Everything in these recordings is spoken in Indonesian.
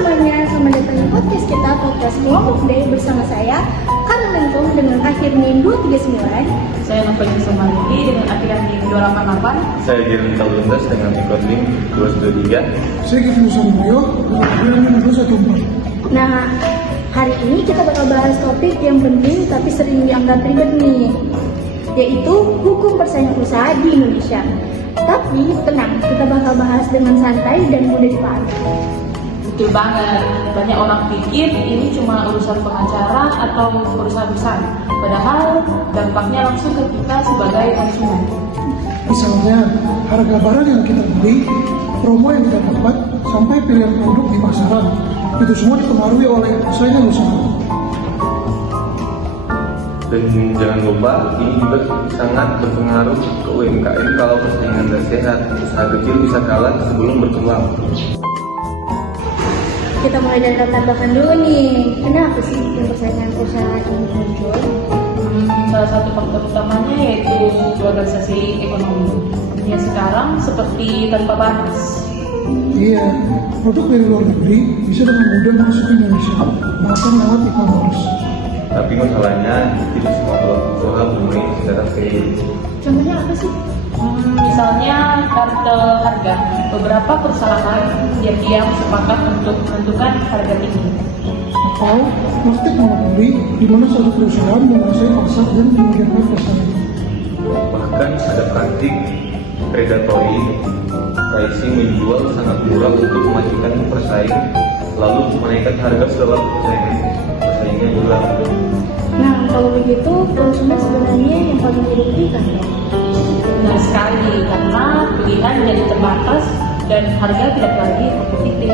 semuanya, selamat datang di podcast kita, podcast Kelompok D bersama saya, Karna Menkom dengan akhir NIM 239. Saya Nopal Sumardi dengan akhir NIM 288. Saya Giring Talundas dengan ikut NIM 293. Saya Kevin Musamulyo dengan akhir NIM 214. Nah, hari ini kita bakal bahas topik yang penting tapi sering dianggap ribet nih, yaitu hukum persaingan usaha di Indonesia. Tapi tenang, kita bakal bahas dengan santai dan mudah dipahami. Betul banget, banyak orang pikir ini cuma urusan pengacara atau perusahaan besar, padahal dampaknya langsung ke kita sebagai konsumen. Misalnya, harga barang yang kita beli, promo yang kita dapat, sampai pilihan produk di pasaran, itu semua dipengaruhi oleh persaingan usaha. Dan jangan lupa, ini juga sangat berpengaruh ke UMKM kalau persaingan tidak sehat. Usaha kecil bisa kalah sebelum berkembang. Kita mulai dari latar belakang dulu nih. Kenapa sih persaingan usaha ini muncul? Salah satu faktor utamanya yaitu globalisasi ekonomi yang sekarang seperti tanpa batas. Iya, produk dari luar negeri bisa dengan mudah masuk ke Indonesia, bahkan lewat e-commerce. Tapi masalahnya, tidak semua pelaku usaha bermain secara fair. Contohnya apa sih? Misalnya kartel harga, beberapa perusahaan diam-diam sepakat untuk menentukan harga tinggi. Atau praktik monopoli, di mana satu perusahaan menguasai pasar dan meninggalkan pesaing. Bahkan ada praktik predatory, pricing menjual sangat murah untuk memastikan persaing, lalu menaikkan harga setelah persaingnya hilang. Nah, kalau begitu konsumen sebenarnya yang paling dirugikan ya? Benar sekali, karena pilihan jadi terbatas dan harga tidak lagi kompetitif.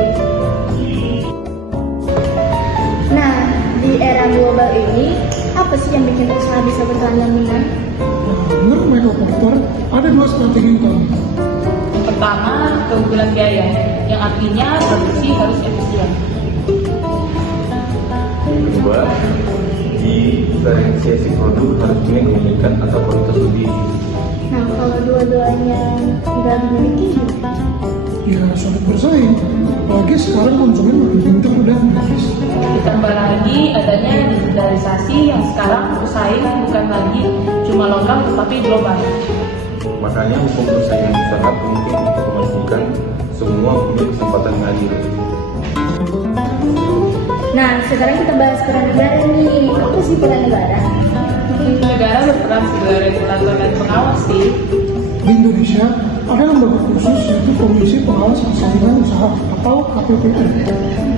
Nah, di era global ini, apa sih yang bikin usaha bisa bertahan dominan? Menurut Michael Porter, ada dua strategi utama. Yang pertama, keunggulan biaya, yang artinya produksi harus efisien. Kedua, diferensiasi produk harus punya keunikan atau kualitas lebih. Nah, kalau dua-duanya nggak dimiliki, Ya, sulit bersaing. Apalagi sekarang konsumen makin pintar dan gratis. Ditambah lagi adanya digitalisasi yang sekarang bersaing bukan lagi cuma lokal tetapi global. Makanya hukum persaingan usaha penting untuk memastikan semua punya kesempatan yang adil. Nah, sekarang kita bahas peran negara nih. Apa sih peran negara? Negara berperan sebagai regulator dan pengawas sih. Di Indonesia, ada lembaga khusus yaitu Komisi Pengawas Persaingan Usaha atau KPPU.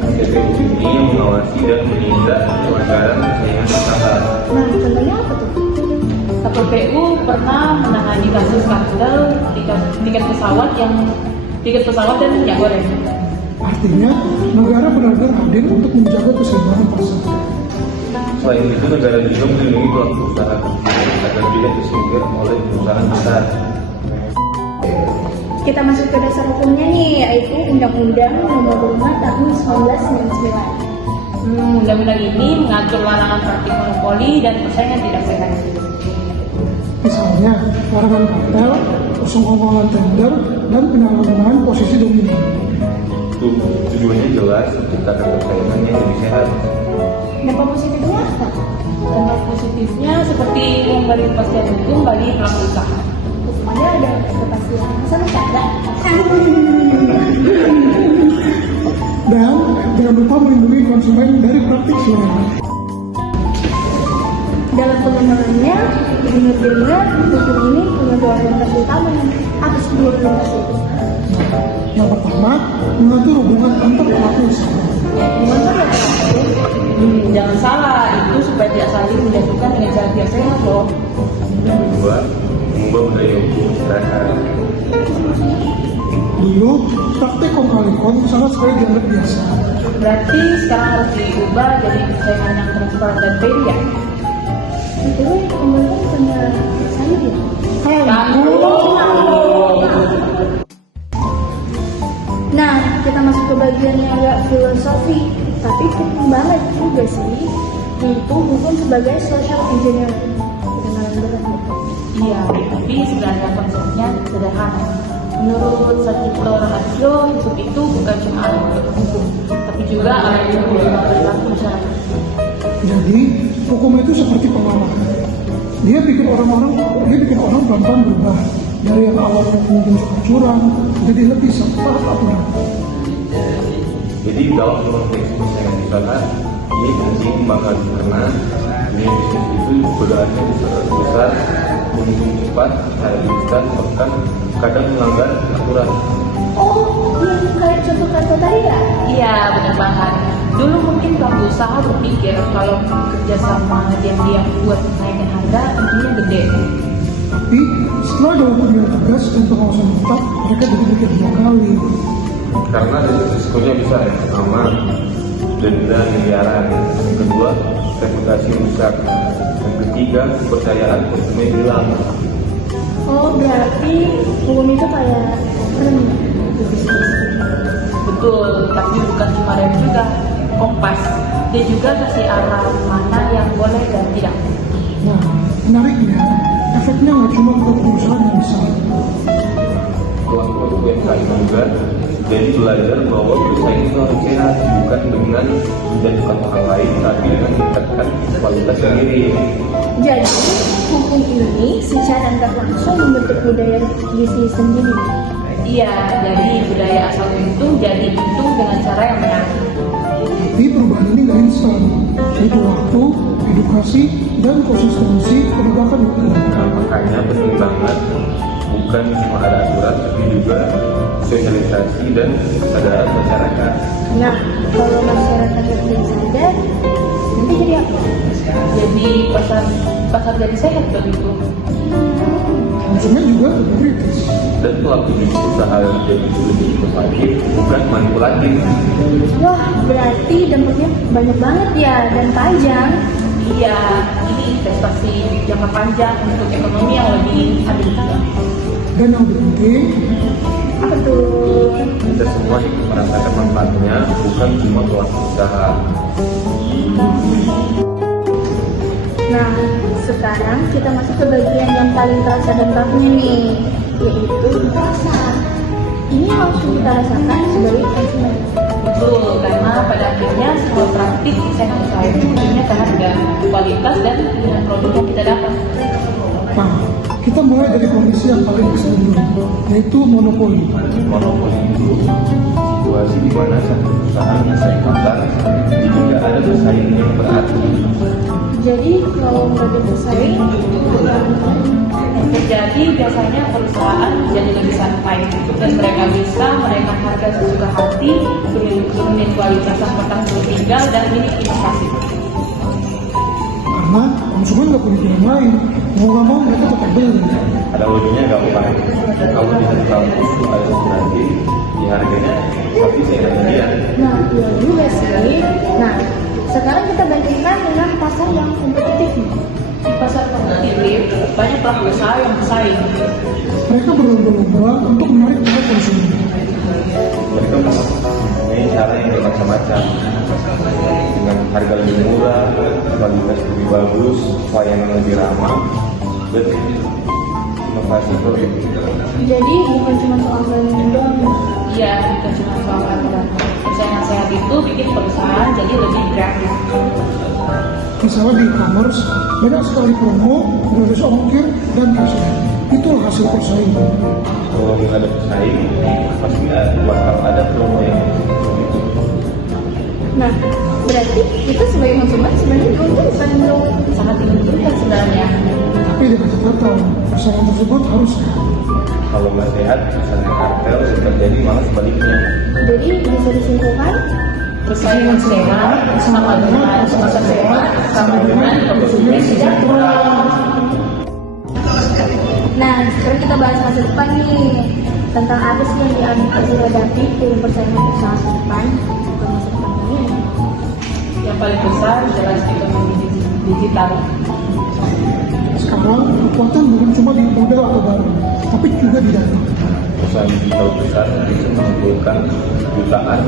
KPPU ini yang mengawasi dan menindak pelanggaran persaingan usaha. Nah, contohnya apa tuh? KPPU pernah menangani kasus kartel tiket pesawat dan minyak goreng. Artinya, negara benar-benar hadir untuk menjaga keseimbangan pasar. Selain itu, negara juga melindungi pelaku usaha kecil agar tidak tersindir oleh perusahaan besar. Kita masuk ke dasar hukumnya nih, yaitu Undang-Undang Nomor 5 Tahun 1999. Undang-undang ini mengatur larangan praktik monopoli dan persaingan tidak sehat. Misalnya, larangan kartel, persekongkolan tender, dan penyalahgunaan posisi dominan. Tujuannya jelas, menciptakan persaingan yang lebih sehat. Dampak positifnya apa? Dampak positifnya seperti memberi kepastian hukum bagi pelaku usaha. Hukumannya ada kepastian. Masa bercanda? Dan jangan lupa melindungi konsumen dari praktik suap. Dalam pengembangannya, dengar-dengar hukum ini punya dua orientasi utama. Apa sih dua orientasi itu? Yang pertama, mengatur hubungan antar pelaku usaha. Gimana tuh ya? Jangan salah, itu supaya tidak saling menjatuhkan dengan cara tidak sehat loh. Yang kedua, mengubah budaya hukum masyarakat. Dulu, praktik kong kali kong sangat sekali dianggap biasa. Berarti sekarang harus diubah jadi persaingan yang transparan dan fair ya? Itu pembantu sama saya ya? Nah, kita masuk ke bagian yang agak filosofi, tapi penting banget juga sih, yaitu hukum sebagai social engineering. Kedengaran berat ya? Iya, tapi sebenarnya konsepnya sederhana. Menurut Satyendra Rahatsyo, hukum itu bukan cuma alat untuk hukum, tapi juga juga arah perilaku masyarakat. Jadi hukum itu seperti pengamat. Dia bikin orang pelan-pelan berubah dari yang awalnya mungkin suka curang jadi lebih taat aturan. Jadi dalam konteks persaingan usaha ini penting banget karena dunia bisnis itu godaannya besar, mungkin cepat, harus instan, bahkan kadang melanggar aturan. Oh, yang kayak contoh kantor tadi ya? Iya, benar banget. Dulu mungkin pelaku usaha berpikir kalau kerjasama dia buat naikin harga, intinya gede. Tapi setelah ada hukum yang tegas dan pengawasan ketat, mereka jadi mikir 2 kali. Karena risikonya besar, pertama denda miliaran, yang kedua reputasi rusak, yang ketiga kepercayaan konsumen hilang. Oh, berarti hukum itu kayak rem untuk bisnis. Betul, tapi bukan cuma rem juga, kompas. Dia juga kasih arah mana yang boleh dan tidak. Nah, menariknya, efeknya nggak cuma ke perusahaan yang besar. Pelaku UMKM juga jadi belajar bahwa bersaing itu harus sehat, bukan dengan menjatuhkan orang lain, tapi dengan meningkatkan kualitas sendiri. Jadi, hukum ini secara nggak langsung membentuk budaya bisnis sendiri. Iya, jadi budaya asal untung jadi untung dengan cara yang benar. Tapi perubahan ini nggak instan, butuh waktu, edukasi, dan konsistensi penegakan hukum. Nah, makanya penting banget bukan cuma ada aturan, tapi juga sosialisasi dan kesadaran masyarakat. Nah, kalau masyarakat yang sadar, nanti jadi apa? Jadi pasar jadi sehat begitu. Konsumen juga lebih kritis. Dan pelaku bisnis usaha jadi lebih inovatif, bukan manipulatif. Wah, berarti dampaknya banyak banget ya dan panjang. Iya, ini investasi jangka panjang untuk ekonomi yang lebih adil juga. Dan yang lebih penting, Apa tuh? Kita semua ikut merasakan manfaatnya, bukan cuma pelaku usaha. Nah, sekarang kita masuk ke bagian yang paling terasa dampaknya nih, yaitu pasar. Ini langsung kita rasakan sebagai konsumen. Betul, karena pada akhirnya sebuah praktik desain usaha itu ujungnya ke harga, kualitas, dan pilihan produk yang kita dapat. nah, kita mulai dari kondisi yang paling ekstrim dulu, yaitu monopoli. Monopoli itu situasi di mana satu perusahaan menguasai pasar, jadi tidak ada persaingan yang berarti. Jadi kalau nggak ada bersaing, Jadi biasanya perusahaan jadi lebih santai dan mereka bisa menaikkan harga sesuka hati, turunin kualitas yang petang tinggal dan minim inovasi. Karena konsumen nggak punya pilihan lain, mau nggak mau mereka tetap beli. Ada loginya gampang. Kalau di satu kampus itu ada nanti di harganya, tapi saya dia. nah iya juga sih. Nah, sekarang kita bandingkan dengan pasar yang kompetitif nih. Di pasar kompetitif, banyak pelaku usaha yang bersaing. Mereka berlomba-lomba untuk menarik minat konsumen. Mereka mempunyai cara yang bermacam-macam dengan harga lebih murah, kualitas lebih bagus, pelayanan lebih ramah, dan inovasi produk. Jadi bukan cuma soal branding doang. Iya, bukan cuma soal harga. Persaingan sehat itu bikin perusahaan jadi lebih kreatif. Misalnya di e-commerce, banyak sekali promo, gratis ongkir, dan cashback. Itulah hasil persaingan. Kalau nggak ada pesaing, pasti bakal ada promo yang begitu. Nah, berarti kita sebagai konsumen sebenarnya diuntungkan dong. Sangat diuntungkan sebenarnya. Tapi dengan catatan, persaingan tersebut harus sehat. Kalau nggak sehat, misalnya kartel bisa terjadi malah sebaliknya. Jadi bisa disimpulkan, Persaingan sehat sama dengan pasar sehat sama dengan konsumen sejahtera. nah sekarang kita bahas masa depan nih. Tentang apa sih yang dihadapi dalam persaingan usaha masa depan? Bukan masa depan ini. Yang paling besar jelas ekonomi digital. Sekarang, kekuatan bukan cuma di modal atau barang, tapi juga di data. Perusahaan digital besar bisa mengumpulkan jutaan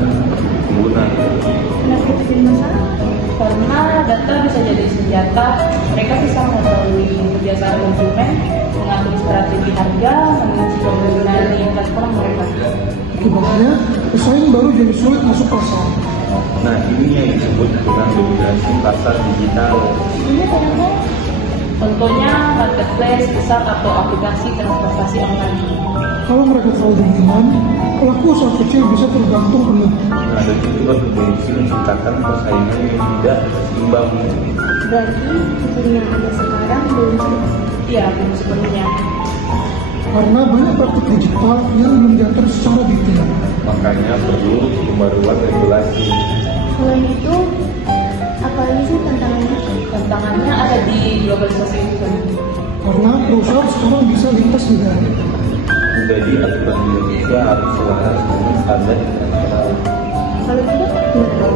pengguna. Kenapa itu jadi masalah? Karena data bisa jadi senjata, mereka bisa mengetahui kebiasaan konsumen, mengatur strategi harga, mengunci pembelian di platform mereka. Akibatnya, pesaing baru jadi sulit masuk pasar. Nah, ini yang disebut dengan dominasi pasar digital. Ini contohnya Contohnya marketplace besar atau aplikasi transportasi online. Kalau mereka terlalu dominan, pelaku usaha kecil bisa tergantung penuh. Nah, dan itu berpotensi menciptakan persaingan yang tidak seimbang. berarti hukum yang ada sekarang belum cukup. Iya, belum sepenuhnya. Karena banyak praktik digital yang belum diatur secara detail. Makanya perlu pembaruan regulasi. Selain itu, apa lagi sih tantangannya? Tantangannya ada di globalisasi itu. Karena perusahaan sekarang bisa lintas negara. Jadi aturan di Indonesia harus selaras dengan standar internasional. Kalau tidak, gimana?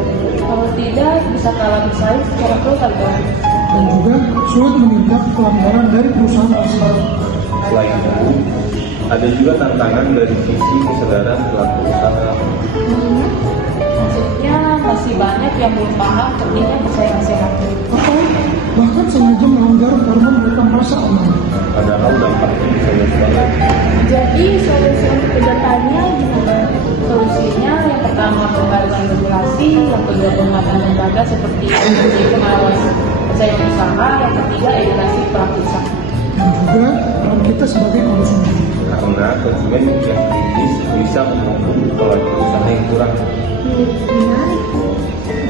Kalau tidak, bisa kalah bersaing secara total kan? Dan juga sulit menindak pelanggaran dari perusahaan asal. Selain itu, ada juga tantangan dari sisi kesadaran pelaku usaha. Maksudnya masih banyak yang belum paham pentingnya persaingan sehat. Atau bahkan sengaja melanggar karena mereka merasa aman. Padahal dampaknya bisa luas banget. Jadi, solusi untuk kedepannya gimana? Solusinya yang pertama pembaruan regulasi, yang kedua penguatan lembaga seperti institusi pengawas persaingan usaha, yang ketiga edukasi pelaku usaha. Dan juga peran kita sebagai konsumen. Karena konsumen yang kritis bisa membangun pelaku usaha yang kurang. Menarik.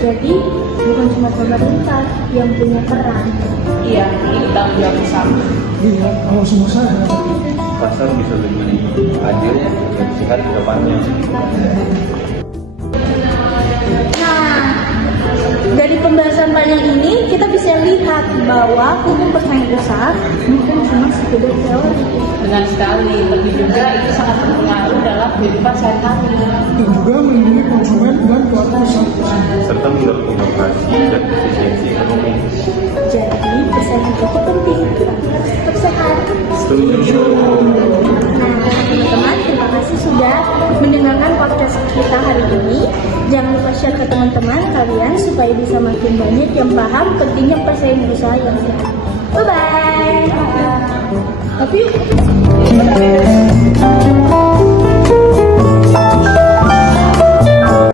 Jadi, bukan cuma pemerintah yang punya peran. Iya, ini tanggung jawab bersama. Iya, kalau semua sehat, Pasar bisa lebih adil dan sehat ke depannya. Nah, dari pembahasan panjang ini kita bisa lihat bahwa hukum persaingan usaha bukan cuma sekedar teori. Dengan sekali, tapi juga itu sangat berpengaruh dalam kehidupan sehari-hari. dan juga melindungi konsumen dan pelaku usaha. Serta mendorong inovasi dan efisiensi ekonomi. Jadi persaingan itu penting, tapi harus tetap sehat. Setuju. Nah, teman-teman, terima kasih sudah mendengarkan podcast kita hari ini. Jangan lupa share ke teman-teman kalian supaya bisa makin banyak yang paham pentingnya persaingan usaha yang sehat. Bye bye. Tapi yuk.